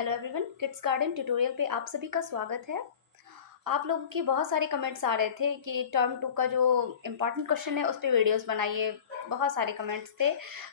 Hello everyone, kids garden tutorial पे आप सभी का स्वागत है। आप लोगों के बहुत सारे कमेंट्स आ रहे थे कि टर्म 2 का जो इम्पोर्टेंट क्वेश्चन है उस पे वीडियोस बनाइए। बहुत सारे कमेंट्स थे।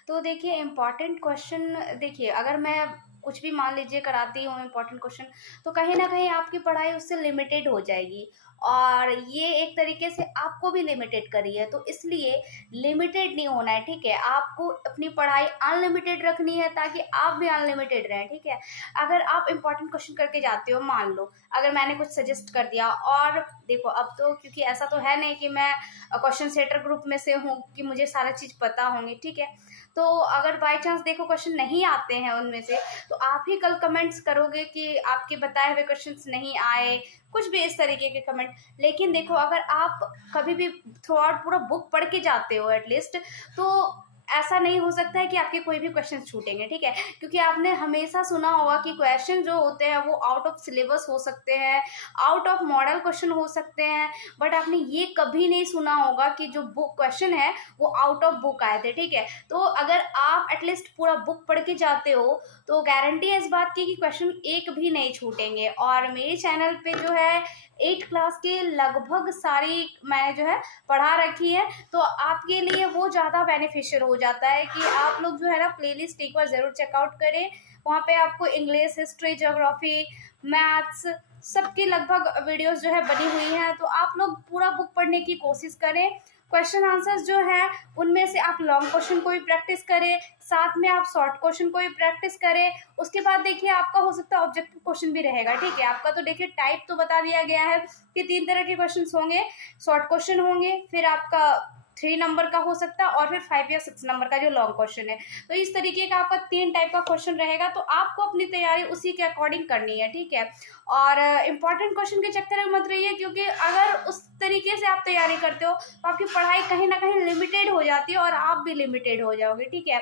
तो देखिए इम्पोर्टेंट क्वेश्चन, देखिए अगर मैं कुछ भी मान लीजिए कराती हूँ इम्पोर्टेंट क्वेश्चन, तो कहीं ना कहीं आपकी पढ़ाई उससे लिमिटेड हो जाएगी और ये एक तरीके से आपको भी लिमिटेड करी है। तो इसलिए लिमिटेड नहीं होना है, ठीक है। आपको अपनी पढ़ाई अनलिमिटेड रखनी है ताकि आप भी अनलिमिटेड रहें, ठीक है। अगर आप इम्पोर्टेंट क्वेश्चन करके जाते हो, मान लो अगर मैंने कुछ सजेस्ट कर दिया, और देखो अब तो क्योंकि ऐसा तो है नहीं कि मैं क्वेश्चन सेटर ग्रुप में से हूँ कि मुझे सारा चीज़ पता होंगी, ठीक है। तो अगर बाय चांस देखो क्वेश्चन नहीं आते हैं उनमें से, तो आप ही कल कमेंट्स करोगे कि आपके बताए हुए क्वेश्चंस नहीं आए, कुछ भी इस तरीके के कमेंट। लेकिन देखो अगर आप कभी भी थ्रू आउट पूरा बुक पढ़ के जाते हो एटलीस्ट, तो ऐसा नहीं हो सकता है कि आपके कोई भी क्वेश्चन छूटेंगे, ठीक है। क्योंकि आपने हमेशा सुना होगा कि क्वेश्चन जो होते हैं वो आउट ऑफ सिलेबस हो सकते हैं, आउट ऑफ मॉडल क्वेश्चन हो सकते हैं, बट आपने ये कभी नहीं सुना होगा कि जो बुक क्वेश्चन है वो आउट ऑफ बुक आए थे, ठीक है। तो अगर आप एटलीस्ट पूरा बुक पढ़ के जाते हो तो गारंटी है इस बात की कि क्वेश्चन एक भी नहीं छूटेंगे। और मेरे चैनल पे जो है 8 क्लास के लगभग सारी मैंने जो है पढ़ा रखी है, तो आपके लिए वो ज़्यादा बेनिफिशियल हो जाता है कि आप लोग जो है ना प्लेलिस्ट एक बार ज़रूर चेकआउट करें। वहाँ पे आपको इंग्लिश, हिस्ट्री, ज्योग्राफी, मैथ्स सबकी लगभग वीडियोस जो है बनी हुई हैं। तो आप लोग पूरा बुक पढ़ने की कोशिश करें। क्वेश्चन आंसर्स जो है उनमें से आप लॉन्ग क्वेश्चन को भी प्रैक्टिस करें, साथ में आप शॉर्ट क्वेश्चन को भी प्रैक्टिस करें। उसके बाद देखिए आपका हो सकता है ऑब्जेक्टिव क्वेश्चन भी रहेगा, ठीक है। आपका तो देखिए टाइप तो बता दिया गया है कि 3 तरह के क्वेश्चन होंगे। शॉर्ट क्वेश्चन होंगे, फिर आपका 3 नंबर का हो सकता है, और फिर 5 या 6 नंबर का जो लॉन्ग क्वेश्चन है। तो इस तरीके का आपका 3 टाइप का क्वेश्चन रहेगा। तो आपको अपनी तैयारी उसी के अकॉर्डिंग करनी है, ठीक है। और इंपॉर्टेंट क्वेश्चन के चक्कर में मत रहिए, क्योंकि अगर उस तरीके से आप तैयारी करते हो तो आपकी पढ़ाई कहीं ना कहीं लिमिटेड हो जाती है और आप भी लिमिटेड हो जाओगे, ठीक है।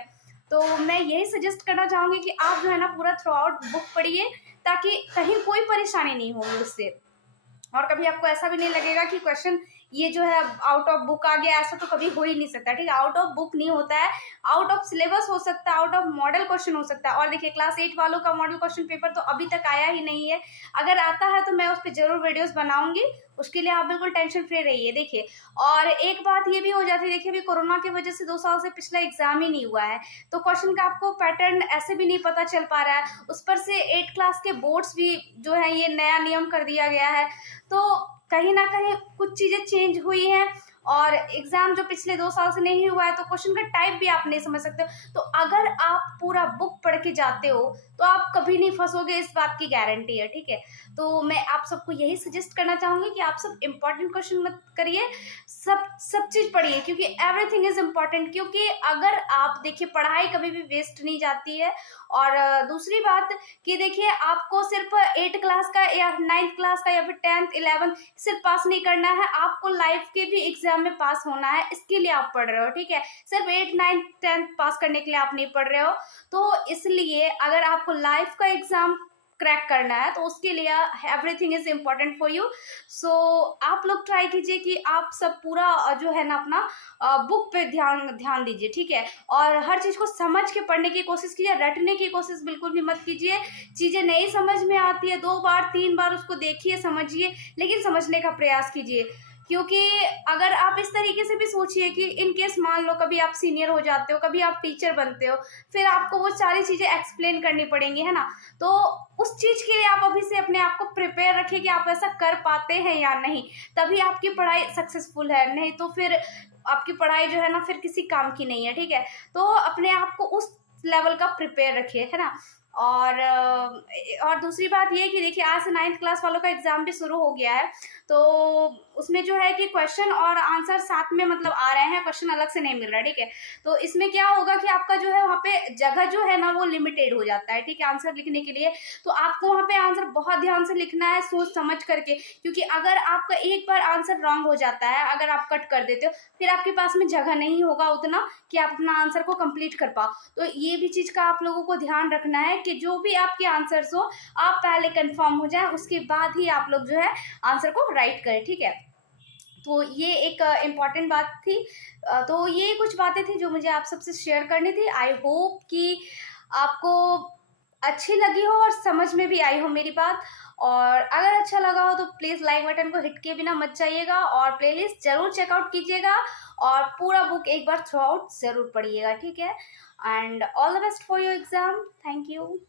तो मैं यही सजेस्ट करना चाहूंगी कि आप जो है ना पूरा थ्रू आउट बुक पढ़िए, ताकि कहीं कोई परेशानी नहीं होगी उससे। और कभी आपको ऐसा भी नहीं लगेगा कि क्वेश्चन ये जो है आउट ऑफ बुक आ गया, ऐसा तो कभी हो ही नहीं सकता, ठीक है। आउट ऑफ बुक नहीं होता है, आउट ऑफ सिलेबस हो सकता है, आउट ऑफ मॉडल क्वेश्चन हो सकता है। और देखिए क्लास 8 वालों का मॉडल क्वेश्चन पेपर तो अभी तक आया ही नहीं है। अगर आता है तो मैं उस पर जरूर वीडियोस बनाऊंगी, उसके लिए आप बिल्कुल टेंशन फ्री रहिए। देखिए और एक बात ये भी हो जाती है, देखिए अभी कोरोना की वजह से 2 साल से पिछला एग्जाम ही नहीं हुआ है, तो क्वेश्चन का आपको पैटर्न ऐसे भी नहीं पता चल पा रहा है। उस पर से 8 क्लास के बोर्ड्स भी जो है ये नया नियम कर दिया गया है, तो कहीं ना कहीं कुछ चीजें चेंज हुई हैं। और एग्जाम जो पिछले 2 साल से नहीं हुआ है, तो क्वेश्चन का टाइप भी आप नहीं समझ सकते हो। तो अगर आप पूरा बुक पढ़ के जाते हो तो आप कभी नहीं फंसोगे, इस बात की गारंटी है, ठीक है। तो मैं आप सबको यही सजेस्ट करना चाहूंगी कि आप सब इंपॉर्टेंट क्वेश्चन मत करिए, सब सब चीज पढ़िए, क्योंकि एवरीथिंग इज इम्पोर्टेंट। क्योंकि अगर आप देखिए पढ़ाई कभी भी वेस्ट नहीं जाती है। और दूसरी बात कि देखिए आपको सिर्फ 8 क्लास का या 9th क्लास का या फिर 10th 11th सिर्फ पास नहीं करना है, आपको लाइफ के भी एग्जाम में पास होना है, इसके लिए आप पढ़ रहे हो, ठीक है। सिर्फ 8 9 10th पास करने के लिए आप नहीं पढ़ रहे हो। तो इसलिए अगर आपको लाइफ का एग्जाम क्रैक करना है तो उसके लिए everything is important for you. So आप लोग ट्राई कीजिए कि आप सब पूरा जो है ना अपना बुक पे ध्यान ध्यान दीजिए, ठीक है। और हर चीज को समझ के पढ़ने की कोशिश कीजिए, रटने की कोशिश बिल्कुल भी मत कीजिए। चीजें नहीं समझ में आती है 2 बार 3 बार उसको देखिए, समझिए, लेकिन समझने का प्रयास कीजिए। क्योंकि अगर आप इस तरीके से भी सोचिए कि इन केस मान लो कभी आप सीनियर हो जाते हो, कभी आप टीचर बनते हो, फिर आपको वो सारी चीजें एक्सप्लेन करनी पड़ेंगी, है ना। तो उस चीज के लिए आप अभी से अपने आप को प्रिपेयर रखिए कि आप ऐसा कर पाते हैं या नहीं, तभी आपकी पढ़ाई सक्सेसफुल है, नहीं तो फिर आपकी पढ़ाई जो है ना फिर किसी काम की नहीं है, ठीक है। तो अपने आप को उस लेवल का प्रिपेयर रखिए, है ना। और दूसरी बात ये कि देखिए आज से 9th क्लास वालों का एग्जाम भी शुरू हो गया है, तो उसमें जो है कि क्वेश्चन और आंसर साथ में मतलब आ रहे हैं, क्वेश्चन अलग से नहीं मिल रहा है, ठीक है। तो इसमें क्या होगा कि आपका जो है वहाँ पे जगह जो है ना वो लिमिटेड हो जाता है, ठीक है, आंसर लिखने के लिए। तो आपको वहाँ पे आंसर बहुत ध्यान से लिखना है, सोच समझ करके, क्योंकि अगर आपका एक बार आंसर रॉन्ग हो जाता है, अगर आप कट कर देते हो, फिर आपके पास में जगह नहीं होगा उतना कि आप अपना आंसर को कंप्लीट कर पाओ। तो ये भी चीज का आप लोगों को ध्यान रखना है कि जो भी आपके आंसर्स हो आप पहले कंफर्म हो जाए, उसके बाद ही आप लोग जो है आंसर को राइट करें, ठीक है। तो ये एक इम्पॉर्टेंट बात थी। तो ये कुछ बातें थी जो मुझे आप सबसे शेयर करनी थी। आई होप कि आपको अच्छी लगी हो और समझ में भी आई हो मेरी बात। और अगर अच्छा लगा हो तो प्लीज़ लाइक बटन को हिट किए बिना मत जाइएगा और प्लेलिस्ट ज़रूर चेकआउट कीजिएगा और पूरा बुक एक बार थ्रू आउट ज़रूर पढ़िएगा, ठीक है? And all the best for your exam. Thank you.